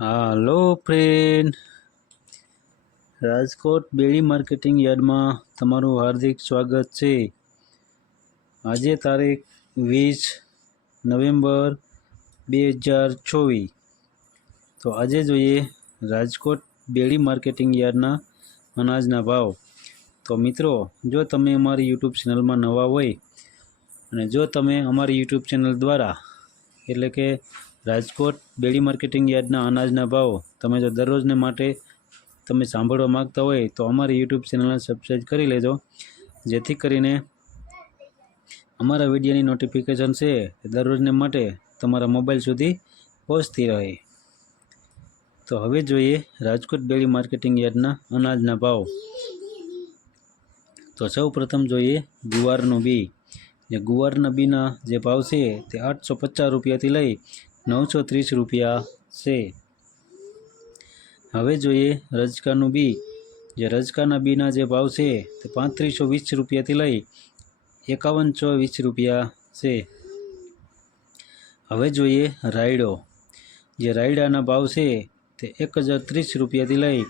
Hello friend Rajkot Bedi marketing યાર્ડમાં તમારું હાર્દિક સ્વાગત છે. આજે તારીખ વીસ નવેમ્બર બે હજાર ચોવીસ. તો આજે જોઈએ રાજકોટ બેડી માર્કેટિંગ યાર્ડના અનાજના ભાવ. તો મિત્રો, જો તમે અમારી યુટ્યુબ ચેનલમાં નવા હોય અને જો તમે અમારી યુટ્યુબ ચેનલ દ્વારા એટલે કે રાજકોટ બેડી માર્કેટિંગ યાર્ડના અનાજના ભાવ તમે જો દરરોજને માટે તમે સાંભળવા માગતા હોય તો અમારી યુટ્યુબ ચેનલને સબસ્ક્રાઈબ કરી લેજો. જેથી કરીને અમારા વિડીયોની નોટિફિકેશન છે દરરોજને માટે તમારા મોબાઈલ સુધી પહોંચતી રહે. તો હવે જોઈએ રાજકોટ બેડી માર્કેટિંગ યાર્ડના અનાજના ભાવ. તો સૌ પ્રથમ જોઈએ ગુવારનું બી. જે ગુવારના બીના જે ભાવ છે તે આઠસો પચાસ રૂપિયાથી લઈ નવસો ત્રીસ રૂપિયા છે. હવે જોઈએ રજકાનું બી. જે રજકાના બીના જે ભાવ છે તે પાંત્રીસો વીસ રૂપિયાથી લઈ એકાવનસો વીસ રૂપિયા છે. હવે જોઈએ રાયડો. જે રાયડાના ભાવ છે તે એક હજાર ત્રીસ રૂપિયાથી લઈ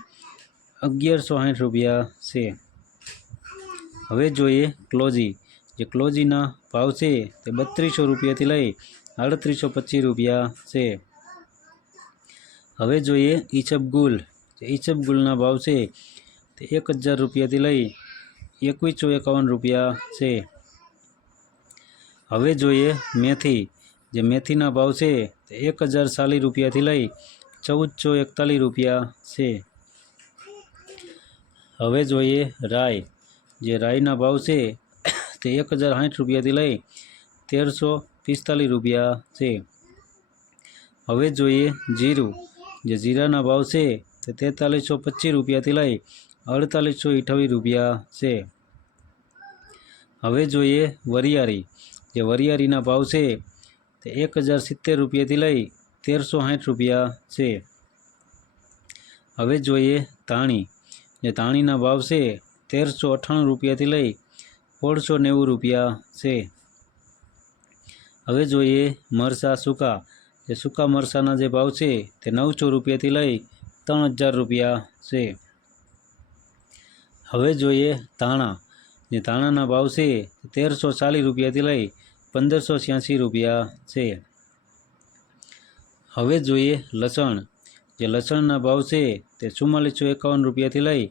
અગિયારસો સાઠ રૂપિયા છે. હવે જોઈએ ક્લોજી. જે ક્લોઝીના ભાવ છે તે બત્રીસો રૂપિયાથી લઈ આડત્રીસો પચીસ રૂપિયા છે હવે જોઈએ ઈચબગુલ જે ઈચબગુલના ભાવ છે તે એક હજાર રૂપિયાથી લઈ એકવીસો એકાવન રૂપિયા છે હવે જોઈએ મેથી જે મેથીના ભાવ છે તે એક હજાર ચાલીસ રૂપિયાથી લઈ ચૌદસો એકતાલીસ રૂપિયા છે હવે જોઈએ રાય જે રાઈના ભાવ છે તે એક હજાર સાઠ રૂપિયાથી લઈ તેરસો પિસ્તાલીસ રૂપિયા છે. હવે જોઈએ જીરું. જે જીરાના ભાવ છે તે તેતાલીસો પચીસ રૂપિયાથી લઈ અડતાલીસો અઠાવીસ રૂપિયા છે. હવે જોઈએ વરિયાળી. જે વરિયાળીના ભાવ છે તે એક હજાર સિત્તેર રૂપિયાથી લઈ તેરસો સાઠ રૂપિયા છે. હવે જોઈએ ધાણી જે ધાણીના ભાવ છે તેરસો અઠ્ઠાણું રૂપિયાથી લઈ સોળસો નેવું રૂપિયા છે. હવે જોઈએ મરચાં સૂકા. જે સૂકા મરચાંના જે ભાવ છે તે નવસો રૂપિયાથી લઈ ત્રણ હજાર રૂપિયા છે. હવે જોઈએ ધાણા. જે ધાણાના ભાવ છે તેરસો ચાલીસ રૂપિયાથી લઈ પંદરસો છ્યાસી રૂપિયા છે. હવે જોઈએ લસણ. જે લસણના ભાવ છે તે ચુમ્માલીસો એકાવન રૂપિયાથી લઈ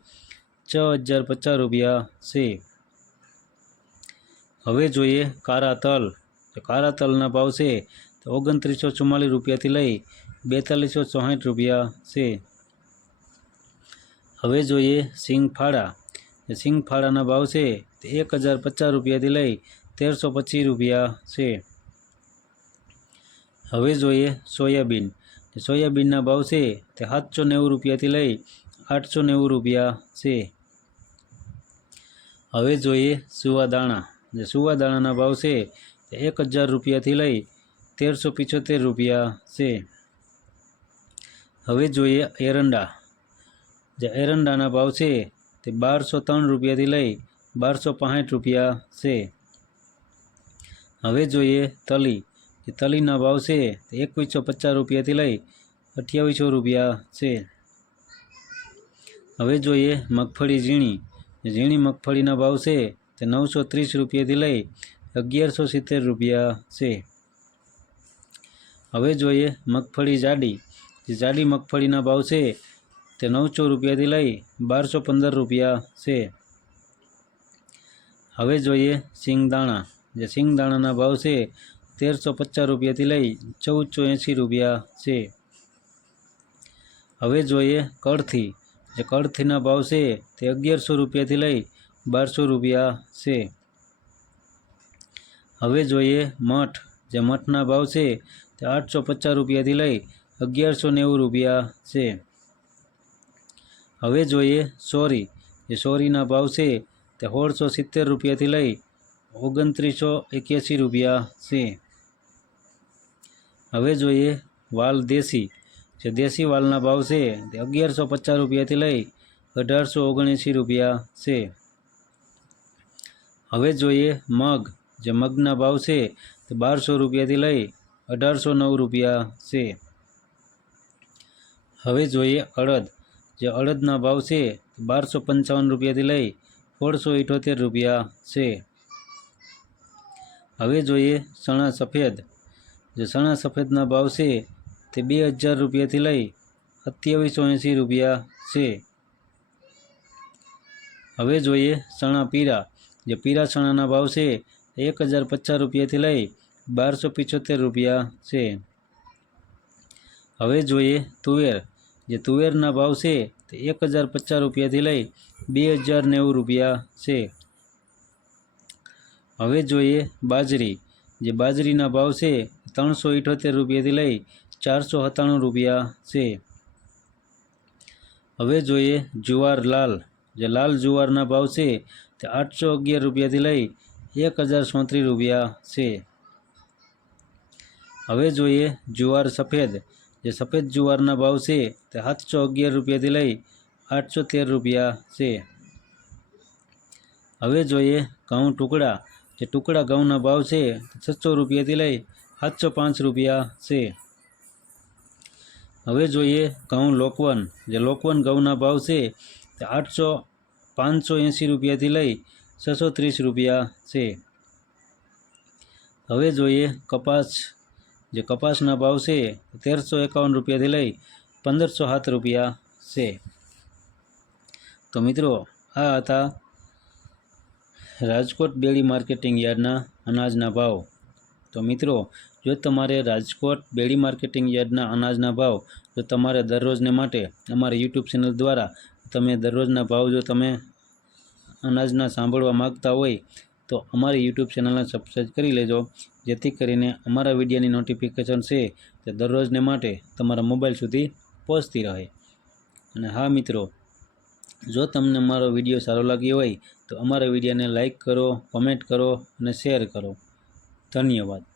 છ હજાર પચાસ રૂપિયા છે. હવે જોઈએ કારા તલ. કારા તલના ભાવ છે તો ઓગણત્રીસો ચુમ્માલીસ રૂપિયાથી લઈ બેતાલીસો ચોસઠ રૂપિયા છે. હવે જોઈએ સિંગફાળા. સિંગફાળાના ભાવ છે તે એક હજાર પચાસ રૂપિયાથી લઈ તેરસો પચીસ રૂપિયા છે. હવે જોઈએ સોયાબીન. સોયાબીનના ભાવ છે તે સાતસો નેવું રૂપિયાથી લઈ આઠસો નેવું રૂપિયા છે. હવે જોઈએ સુવાદાણા. જે સુવાદાણાના ભાવ છે એક હજાર રૂપિયાથી લઈ તેરસો પિચોતેર રૂપિયા છે. હવે જોઈએ એરંડા. જે એરંડાના ભાવ છે તે બારસો ત્રણ રૂપિયાથી લઈ બારસો પાંસઠ રૂપિયા છે. હવે જોઈએ તલી. જે તલીના ભાવ છે તે એકવીસો પચાસ રૂપિયાથી લઈ અઠ્યાવીસો રૂપિયા છે. હવે જોઈએ મગફળી ઝીણી. ઝીણી મગફળીના ભાવ છે તે નવસો ત્રીસ રૂપિયાથી લઈ અગિયારસો સિત્તેર રૂપિયા છે. હવે જોઈએ મગફળી જાડી. જે જાડી મગફળીના ભાવ છે તે નવસો રૂપિયાથી લઈ બારસો પંદર રૂપિયા છે. હવે જોઈએ સિંગદાણા. જે સિંગદાણાના ભાવ છે તેરસો પચાસ રૂપિયાથી લઈ ચૌદસો એંસી રૂપિયા છે. હવે જોઈએ કળથી. જે કળથીના ભાવ છે તે અગિયારસો રૂપિયાથી લઈ બારસો રૂપિયા છે. હવે જોઈએ મઠ. જે મઠના ભાવ છે તે આઠસો પચાસ રૂપિયાથી લઈ અગિયારસો નેવું રૂપિયા છે. હવે જોઈએ સોરી. જે સોરીના ભાવ છે તે સોળસો સિત્તેર રૂપિયાથી લઈ ઓગણત્રીસો એક્યાસી રૂપિયા છે. હવે જોઈએ વાલ દેશી. જે દેશી વાલના ભાવ છે તે અગિયારસો પચાસ રૂપિયાથી લઈ અઢારસો ઓગણએંસી રૂપિયા છે. હવે જોઈએ મગ. જે મગના ભાવ છે તે બારસો રૂપિયાથી લઈ અઢારસો નવ રૂપિયા છે. હવે જોઈએ અડદ. જે અડદના ભાવ છે બારસો પંચાવન રૂપિયાથી લઈ સોળસો ઇઠોતેર રૂપિયા છે. હવે જોઈએ ચણા સફેદ. જે ચણા સફેદના ભાવ છે તે બે હજાર રૂપિયાથી લઈ સત્યાવીસો એંસી રૂપિયા છે. હવે જોઈએ ચણા પીરા. જે પીરા ચણાના ભાવ છે એક હજાર પચાસ રૂપિયાથી લઈ બારસો પિચોતેર રૂપિયા છે. હવે જોઈએ તુવેર. જે તુવેરના ભાવ છે તે એક હજાર પચાસ રૂપિયાથી લઈ બે હજાર નેવું રૂપિયા છે. હવે જોઈએ બાજરી. જે બાજરીના ભાવ છે ત્રણસો ઇઠોતેર રૂપિયાથી લઈ ચારસો સત્તાણું રૂપિયા છે. હવે જોઈએ જુવાર લાલ. જે લાલ જુવારના ભાવ છે તે આઠસો અગિયાર રૂપિયાથી લઈ એક હજાર સોત્રીસ રૂપિયા છે. હવે જોઈએ જુવાર સફેદ. જે સફેદ જુવારના ભાવ છે તે સાતસો અગિયાર રૂપિયાથી લઈ આઠસો તેર રૂપિયા છે. હવે જોઈએ ઘઉં ટુકડા. જે ટુકડા ઘઉંના ભાવ છે છસો રૂપિયાથી લઈ સાતસો પાંચ રૂપિયા છે. હવે જોઈએ ઘઉં લોકવન. જે લોકવન ઘઉંના ભાવ છે તે આઠસો પાંચસો એંસી રૂપિયાથી લઈ છસો ત્રીસ રૂપિયા છે. હવે જોઈએ કપાસ. જે કપાસના ભાવ છે તેરસો એકાવન રૂપિયાથી લઈ પંદરસો સાત રૂપિયા છે. તો મિત્રો, આ હતા રાજકોટ બેડી માર્કેટિંગ યાર્ડના અનાજના ભાવ. તો મિત્રો, જો તમારે રાજકોટ બેડી માર્કેટિંગ યાર્ડના અનાજના ભાવ જો તમારે દરરોજને માટે અમારી યુટ્યુબ ચેનલ દ્વારા તમે દરરોજના ભાવ જો તમે અનાજના સાંભળવા માગતા હોય તો અમારી યુટ્યુબ ચેનલને સબસ્ક્રાઈબ કરી લેજો. જેથી કરીને અમારા વિડીયોની નોટિફિકેશન છે તે દરરોજને માટે તમારા મોબાઈલ સુધી પહોંચતી રહે. અને હા મિત્રો, જો તમને મારો વીડિયો સારો લાગ્યો હોય તો અમારા વિડીયોને લાઈક કરો કોમેન્ટ કરો અને શેર કરો. ધન્યવાદ.